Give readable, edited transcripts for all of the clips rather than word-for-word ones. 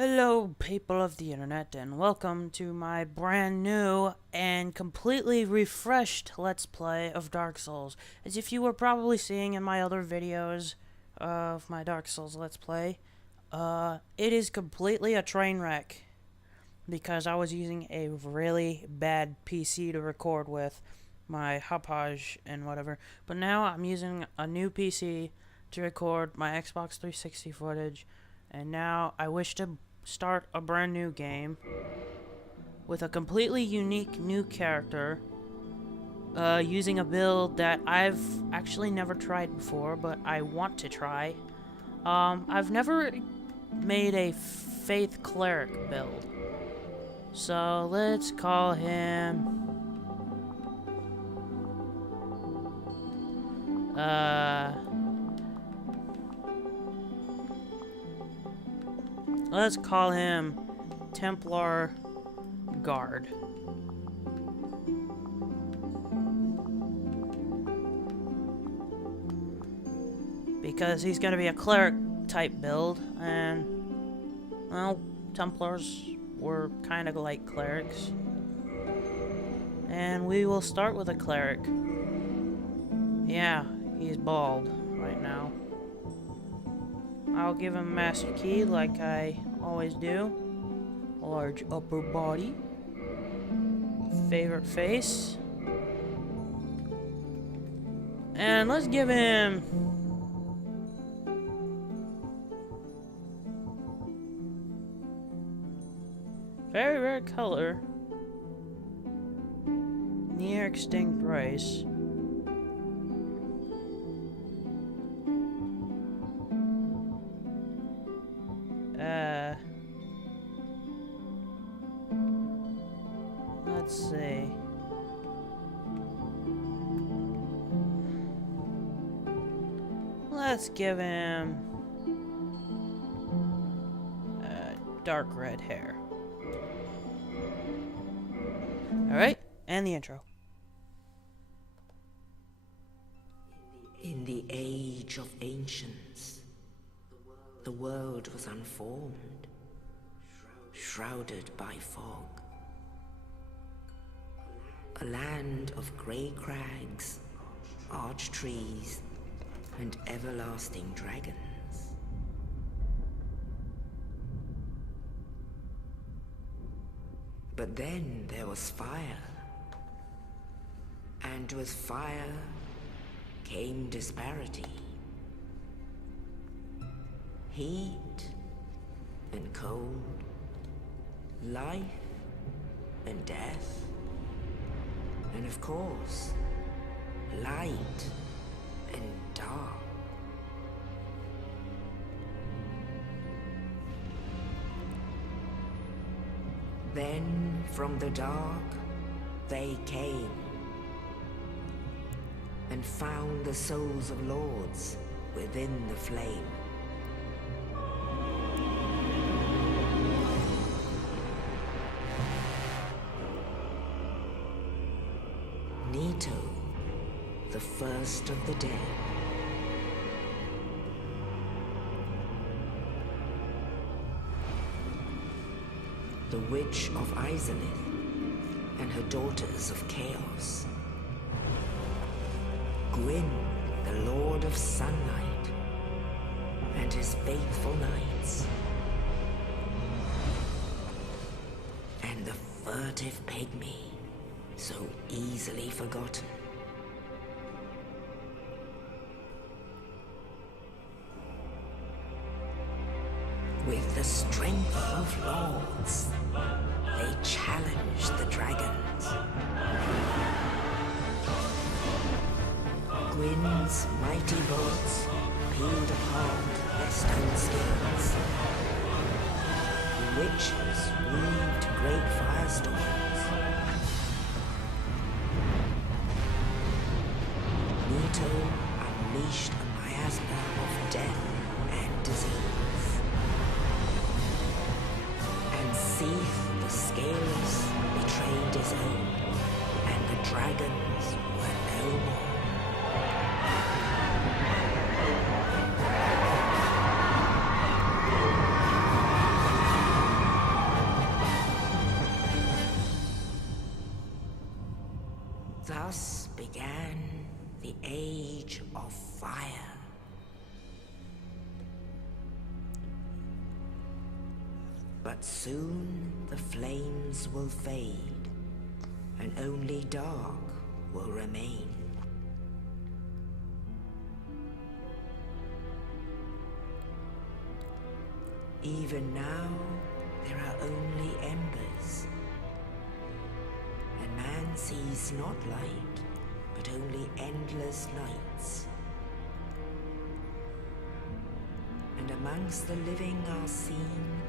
Hello, people of the internet, and welcome to my brand new and completely refreshed Let's Play of Dark Souls. As if you were probably seeing in my other videos of my Dark Souls Let's Play, it is completely a train wreck because I was using a really bad PC to record with, my Hauppauge and whatever. But now I'm using a new PC to record my Xbox 360 footage, and now I wish to start a brand new game with a completely unique new character, using a build that I've actually never tried before, but I want to try. I've never made a Faith Cleric build, so let's call him let's call him Templar Guard. Because he's going to be a cleric type build, and, well, Templars were kind of like clerics. And we will start with a cleric. Yeah, he's bald right now. I'll give him Master Key like I always do. Large upper body. Favorite face. And let's give him very rare color. Near extinct race. Let's see. Let's give him dark red hair. Alright, and the intro. In the age of ancients, the world was unformed, shrouded by fog. A land of grey crags, arch trees, and everlasting dragons. But then there was fire, and with fire came disparity. Heat and cold, life and death, and of course, light and dark. Then from the dark they came and found the souls of lords within the flame. Nito, the first of the dead. The Witch of Izalith and her daughters of Chaos. Gwyn, the Lord of Sunlight, and his faithful knights. And the furtive pygmy, so easily forgotten. With the strength of lords, they challenged the dragons. Gwyn's mighty bolts peeled apart their stone skills. The witches weaved great firestorms. Nito unleashed a miasma of death and disease. And Seath the Scaleless betrayed his own, and the dragons were no more. of fire. But soon the flames will fade, and only dark will remain. Even now, there are only embers, and man sees not light, but only endless nights. And amongst the living are seen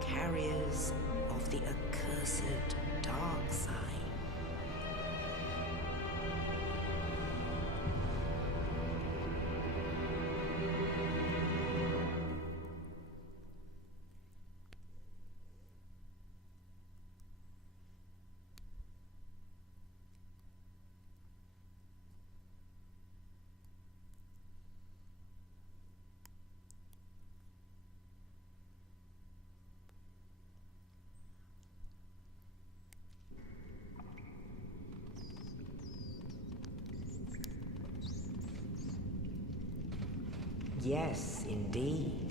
carriers of the accursed dark side. Yes, indeed.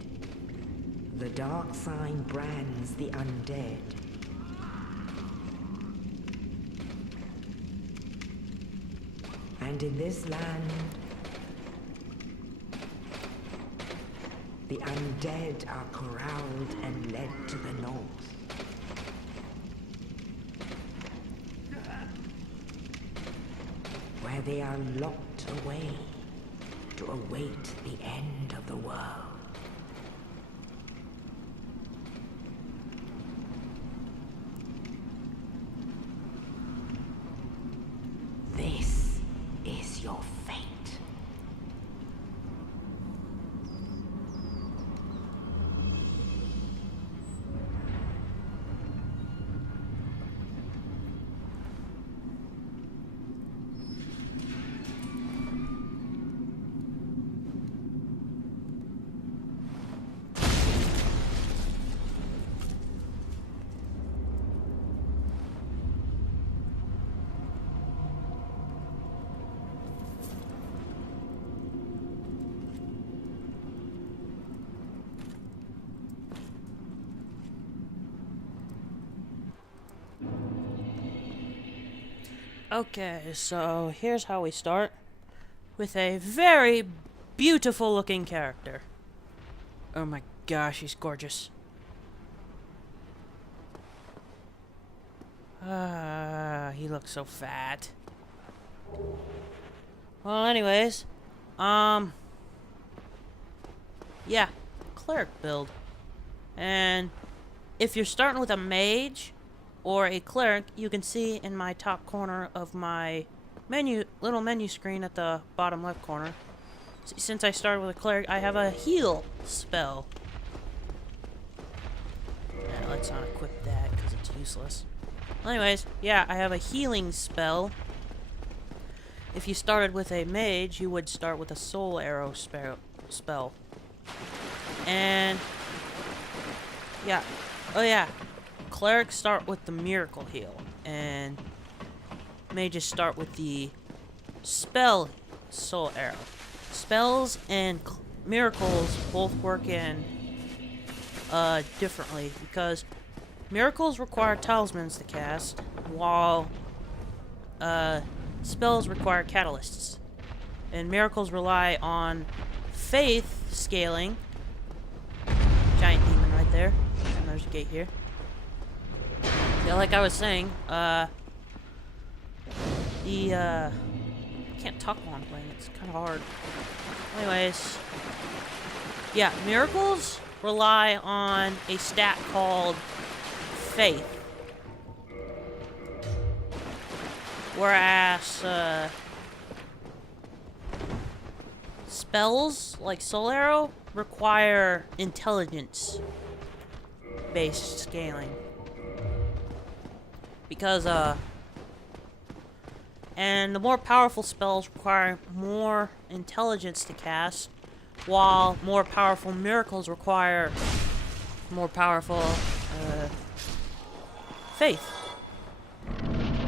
The dark sign brands the undead. And in this land, the undead are corralled and led to the north. Where they are locked away to await the end of the world. This is your fate. Okay, so here's how we start. With a very beautiful looking character. Oh my gosh, he's gorgeous. He looks so fat. Well, anyways, yeah, cleric build. And if you're starting with a mage or a cleric, you can see in my top corner of my little menu screen at the bottom left corner. Since I started with a cleric, I have a heal spell. Now, let's not equip that because it's useless. Anyways, yeah, I have a healing spell. If you started with a mage, you would start with a soul arrow spell. And yeah, oh yeah, clerics start with the miracle heal, and mages start with the spell soul arrow. Spells and miracles both work in differently, because miracles require talismans to cast, while spells require catalysts. And miracles rely on faith scaling. Giant demon right there. And there's a gate here. Yeah, like I was saying, I can't talk while I'm playing. It's kind of hard. Anyways, yeah, miracles rely on a stat called faith. Whereas, spells like Soul Arrow require intelligence-based scaling. Because, and the more powerful spells require more intelligence to cast, while more powerful miracles require more powerful, faith.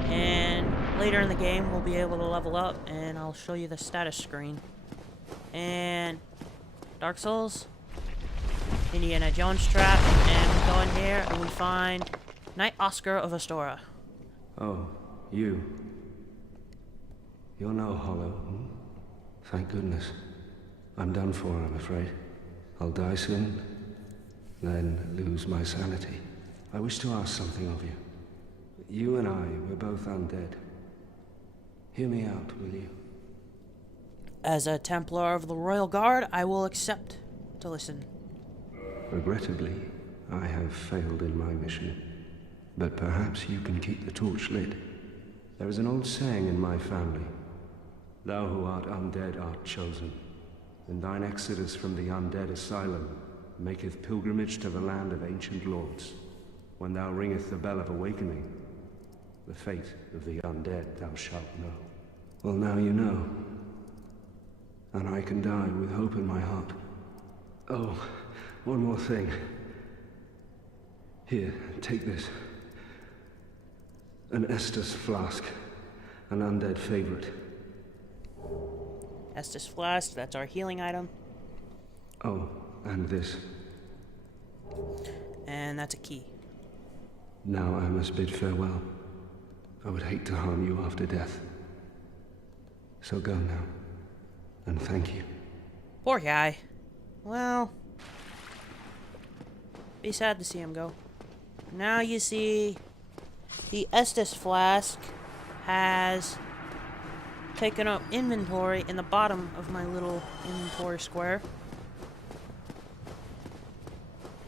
And later in the game, we'll be able to level up, and I'll show you the status screen. And Dark Souls, Indiana Jones trap, and we go in here and we find Knight Oscar of Astora. Oh, you. You're no hollow. Hmm? Thank goodness. I'm done for, I'm afraid. I'll die soon, then lose my sanity. I wish to ask something of you. You and I were both undead. Hear me out, will you? As a Templar of the Royal Guard, I will accept to listen. Regrettably, I have failed in my mission. But perhaps you can keep the torch lit. There is an old saying in my family. Thou who art undead art chosen, and thine exodus from the undead asylum maketh pilgrimage to the land of ancient lords. When thou ringeth the bell of awakening, the fate of the undead thou shalt know. Well, now you know. And I can die with hope in my heart. Oh, one more thing. Here, take this. An Estus flask. An undead favorite. Estus Flask, that's our healing item. Oh, and this. And that's a key. Now I must bid farewell. I would hate to harm you after death. So go now. And thank you. Poor guy. Well, be sad to see him go. Now you see, the Estus Flask has taken up inventory in the bottom of my little inventory square.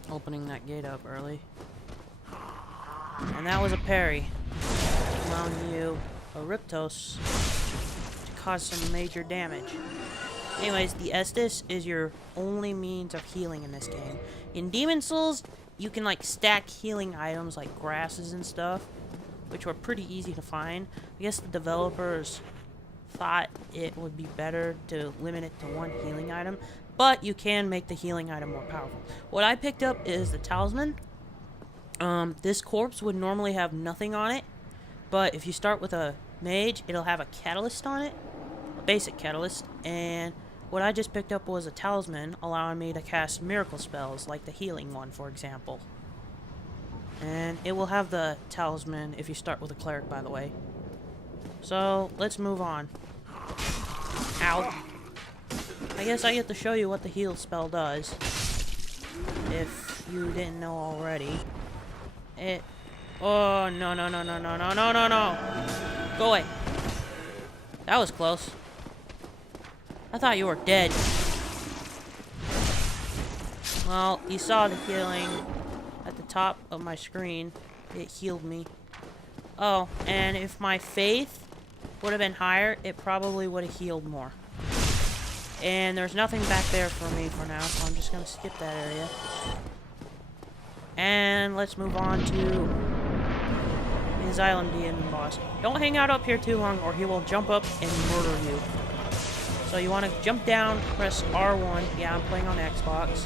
Opening that gate up early. And that was a parry, allowing you a Riptos to cause some major damage. Anyways, the Estus is your only means of healing in this game. In Demon Souls, you can like stack healing items like grasses and stuff, which were pretty easy to find. I guess the developers thought it would be better to limit it to one healing item, but you can make the healing item more powerful. What I picked up is the Talisman. This corpse would normally have nothing on it, but if you start with a mage, it'll have a catalyst on it, a basic catalyst, and what I just picked up was a talisman, allowing me to cast miracle spells, like the healing one, for example. And it will have the talisman if you start with a cleric, by the way. So, let's move on. Ow. I guess I get to show you what the heal spell does, if you didn't know already. Oh, no, no, no, no, no, no, no, no, no. Go away. That was close. I thought you were dead. Well, you saw the healing at the top of my screen. It healed me. Oh, and if my faith would have been higher, it probably would have healed more. And there's nothing back there for me for now, so I'm just going to skip that area. And let's move on to the Asylum Demon boss. Don't hang out up here too long, or he will jump up and murder you. So you want to jump down, press R1. Yeah, I'm playing on Xbox.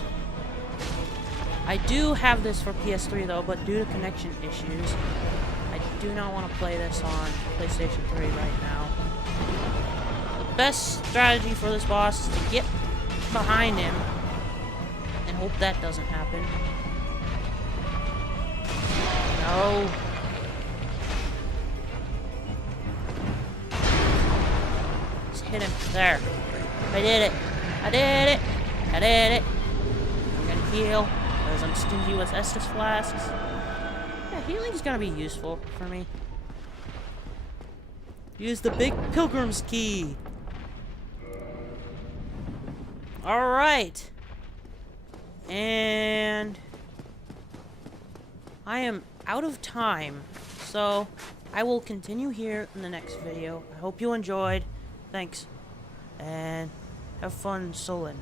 I do have this for PS3 though, but due to connection issues, I do not want to play this on PlayStation 3 right now. The best strategy for this boss is to get behind him and hope that doesn't happen. No. Hit him. There. I did it. I did it. I did it. I'm gonna heal, because I'm stingy with Estus Flasks. Yeah, healing's gonna be useful for me. Use the big Pilgrim's Key. Alright. And I am out of time, so I will continue here in the next video. I hope you enjoyed. Thanks, and have fun souling.